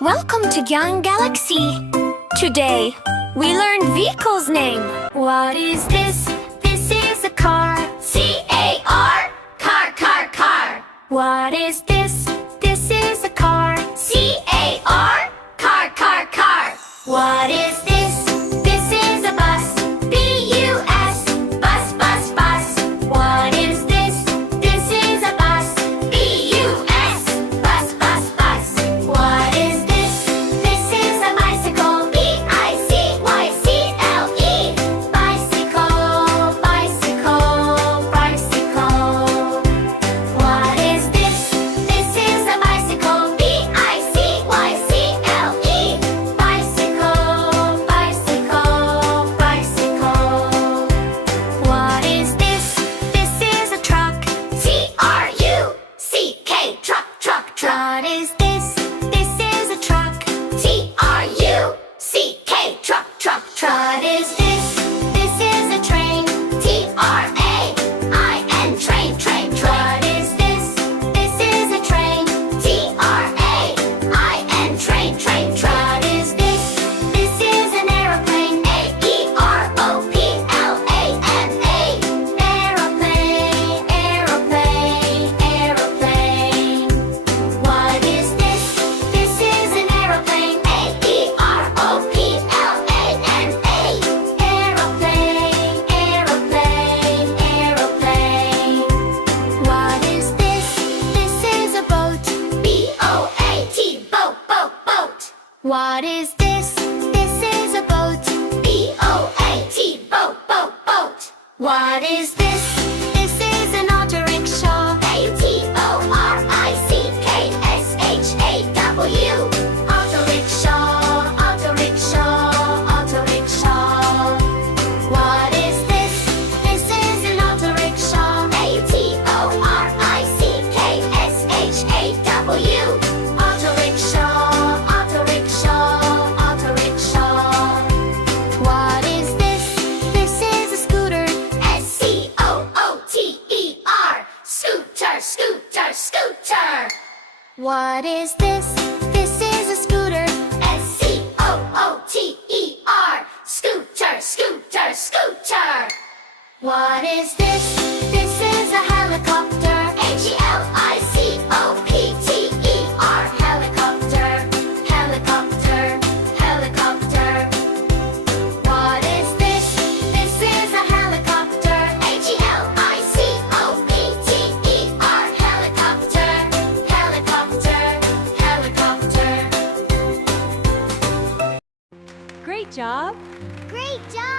Welcome to Gyan Galaxy. Today, we learn vehicle's name. What is this? This is a car. C-A-R. Car, car, car. What is this? This is a car. C-A-R. Car, car, car. What is this? This is a bus. B-U-S. Bus, bus, bus. What is this? This is a bus. B-U-S. Bus, bus, bus. What is this? This is a bicycle. B-I-C-Y-C-L-E. Bicycle, bicycle, bicycle. What is this? This is a bicycle. B-I-C-Y-C-L-E. Bicycle, bicycle, bicycle. What is this? This is a truck. T-R-U-C-K. Truck, truck, truck. What is this? This is a truck. T-R-U-C-K. Truck, truck, truck. What is this? This is a train. T-R-A-I-N. Train, train, train. What is this? This is a train. T-R-A-I-N. Train, train, train. What is this? This is an aeroplane. A-E-R-O-P-L-A-N-A. Aeroplane, aeroplane, aeroplane. What is this? This is an aeroplane. A-E-R-O-P-L-A-N-A. Aeroplane, aeroplane, aeroplane. What is this? This is a boat. B-O-A-T. Boat, boat, boat. What is this? This is a boat. B-O-A-T. Boat, boat, boat. What is this? This is an auto rickshaw. A-T-O-R-I-C-K-S-H-A-W. Auto rickshaw, auto rickshaw, auto rickshaw. What is this? This is an auto rickshaw. A-T-O-R-I-C-K-S-H-A-W. Auto rickshaw, auto rickshaw, auto rickshaw. What is this? This is a scooter. S-C-O-O-T-E-R. Scooter, scooter, scooter. What is this? This is a scooter. S-C-O-O-T-E-R. Scooter, scooter, scooter. What is this? This is a helicopter. H-E-L-I-C-O-P-T-E-R. Helicopter, helicopter, helicopter. What is this? This is a helicopter. H-E-L-I-C-O-P-T-E-R. Helicopter, helicopter, helicopter. Great job! Great job!